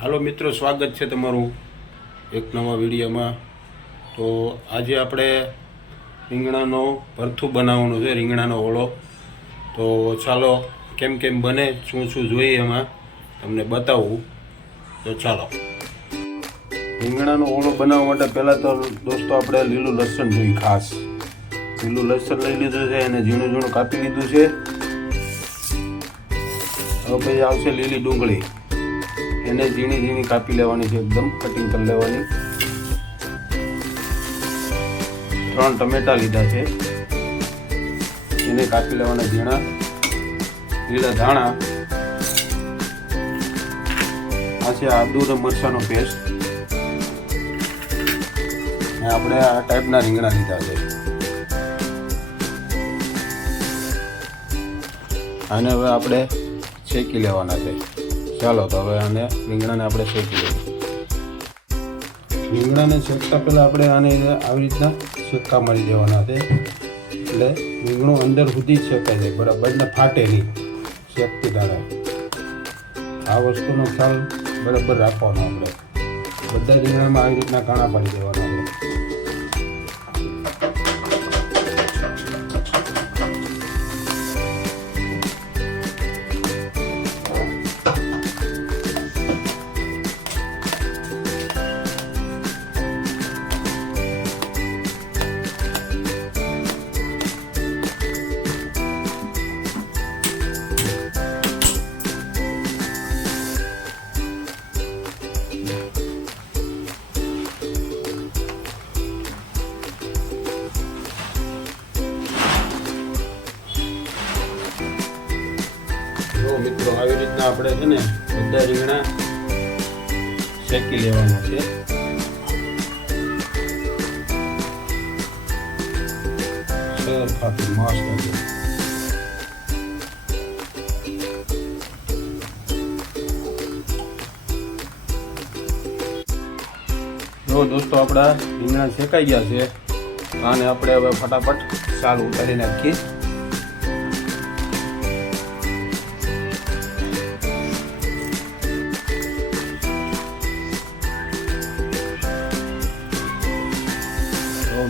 હાલો મિત્રો, સ્વાગત છે તમારું એક નવા વિડીયોમાં। તો આજે આપણે રીંગણાનો ભરથું બનાવવાનું છે, રીંગણાનો ઓળો। તો ચાલો કેમ કેમ બને, શું શું જોઈએ એમાં તમને બતાવું। તો ચાલો, રીંગણાનો ઓળો બનાવવા માટે પહેલાં તો દોસ્તો આપણે લીલું લસણ જોઈએ। ખાસ લીલું લસણ લઈ લીધું છે અને ઝીણું ઝીણું કાપી લીધું છે। હવે પછી આવશે લીલી ડુંગળી, એને ઝીણી ઝીણી કાપી લેવાની છે, એકદમ કટિંગ કરી લેવાની। 3 ટમેટા લીધા છે, એને કાપી લેવાના ઝીણા। લીલા ધાણા, આ છે આદુ અને મરચાંનો પેસ્ટ, આપણે આ ટાઈપના રીંગણા લીધા છે। આને હવે આપણે શેકી લેવાના છે। ચાલો તો હવે આને રીંગણાને આપણે શેકી લઈએ। રીંગણાને શેકતા પહેલાં આપણે આને આવી રીતના શેકા મારી દેવાના છે, એટલે રીંગણું અંદર સુધી જ શેકાઈ જાય બરાબર ને ફાટે નહીં શેકતી તારે। આ વસ્તુનો ખ્યાલ બરાબર રાખવાનો આપણે। બધા રીંગણામાં આવી રીતના કાણા પાડી દેવાના આપણે। મિત્રો, આવી રીતના આપણે છે ને બધા રીંગણા શેકી લેવાના છે। સરખાથી મસ્ત છે। જો દોસ્તો, આપણા રીંગણા શેકાઈ ગયા છે, આને આપણે હવે ફટાફટ ચાલ ઉતારી નાખીએ।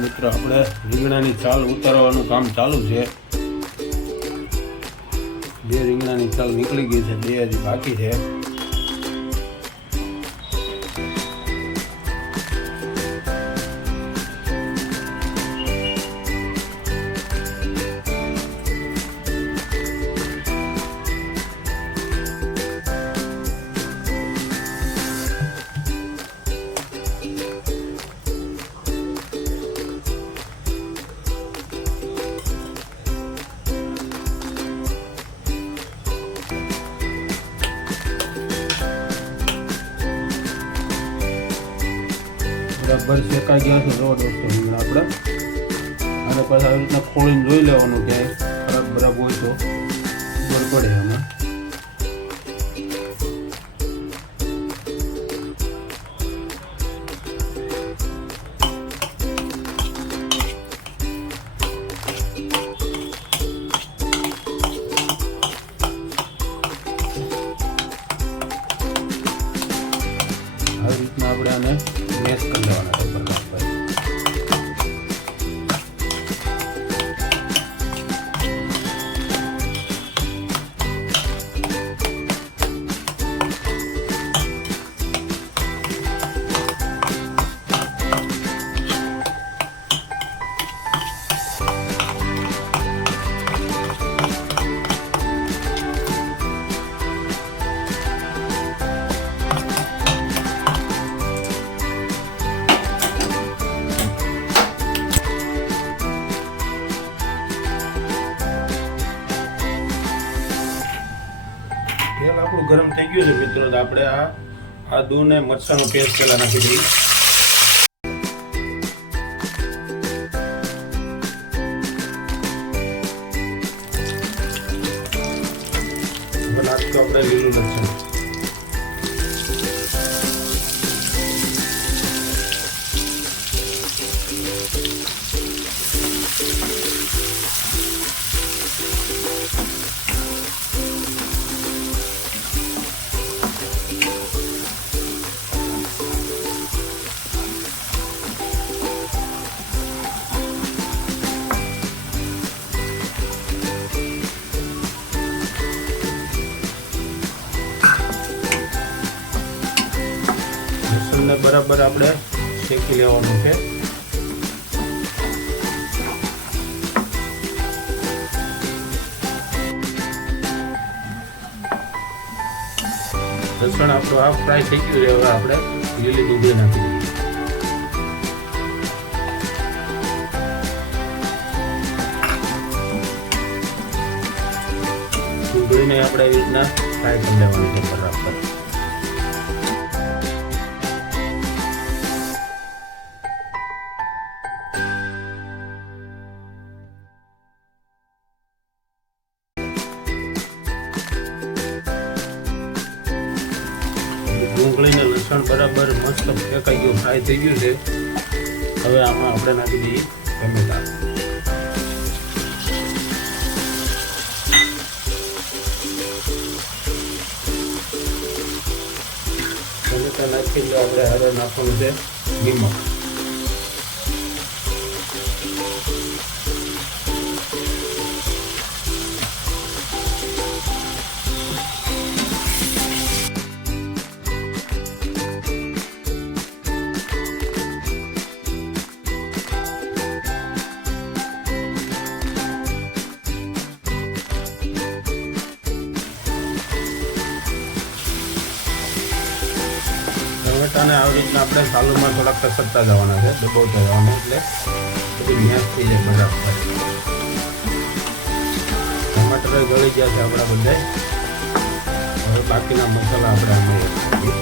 મિત્રો, આપણે રીંગણાની છાલ ઉતારવાનું કામ ચાલુ છે। 2 રીંગણાની છાલ નીકળી ગઈ છે, 2 હજી બાકી છે। બરાબર શેકાઈ ગયા છે। જો દોસ્તો, રીંગણા આપણે અને પછી આવી રીતના ખોળીને જોઈ લેવાનું કે ખરાબ બરાબર હોય તો ખબર પડે એમાં। આવી રીતના આપણે આને મેશ કરી લેવાના છે બરાબર। તેલ આપણું ગરમ થઈ ગયું છે મિત્રો, તો આપણે આ આદુ ને મરચાંનો પેસ્ટ પહેલા નાખી દઈએ। હવે નાખશું આપણે લીલું લસણ। લસણને બરાબર આપણે શેકી લેવાનું છે. લસણ આપણું હાફ ફ્રાય થઈ ગયું છે. હવે આપણે લીલી ડુંગળી નાખી દઈએ. ડુંગળીને આપણે એવી રીતના ફ્રાય કરી લેવાની છે બરાબર. ડુંગળી ને લસણ બરાબર મસ્ત ફેંકાઈ ગયું, ફ્રાય થઈ ગયું છે. હવે આમાં આપણે નાખી દઈએ ટમેટા. ટમેટા નાખીને આપણે હવે નાખવાનું છે નિમક. ટમેટાને આવી રીતના આપણે સાલુમાં થોડાક કસરતા જવાના છે, દબાવતા જવાના, એટલે બધી મેશ થઈ જાય બરાબર. ટમાટર ગળી ગયા છે આપણા બધા. હવે બાકીના મસાલા આપણે આમાં એડ કરીએ.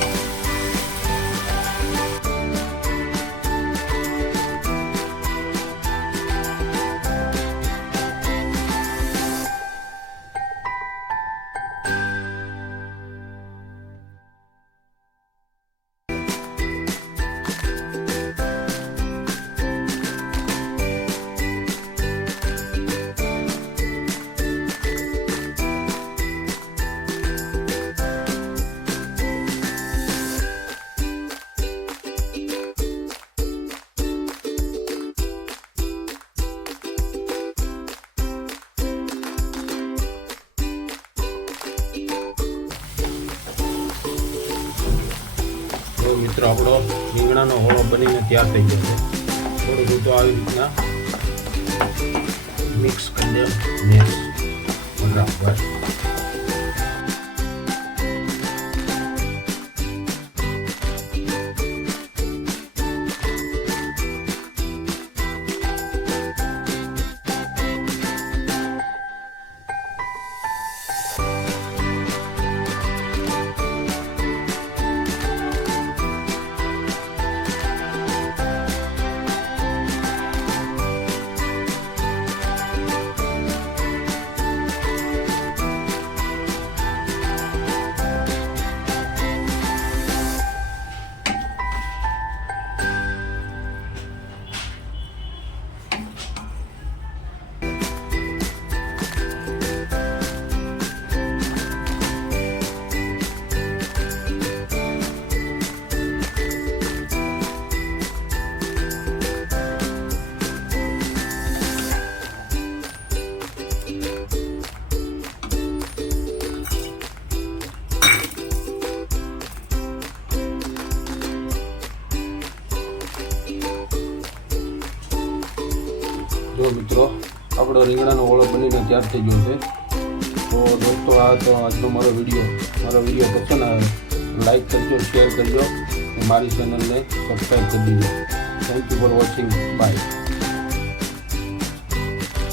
મિત્રો આપણો રીંગણાનો ઓળો બનીને તૈયાર થઈ ગયો છે. થોડું દૂધ આવી રીતના મિક્સ કરી દે બરાબર. જો મિત્રો આપણો રીંગણાનો ઓળો બનીને તૈયાર થઈ ગયો છે. તો દોસ્તો આ તો આજનો મારો વિડીયો પસંદ આવે લાઈક કરજો, શેર કરજો, મારી ચેનલને સબસ્ક્રાઈબ કરી દેજો. Thank you for watching. By.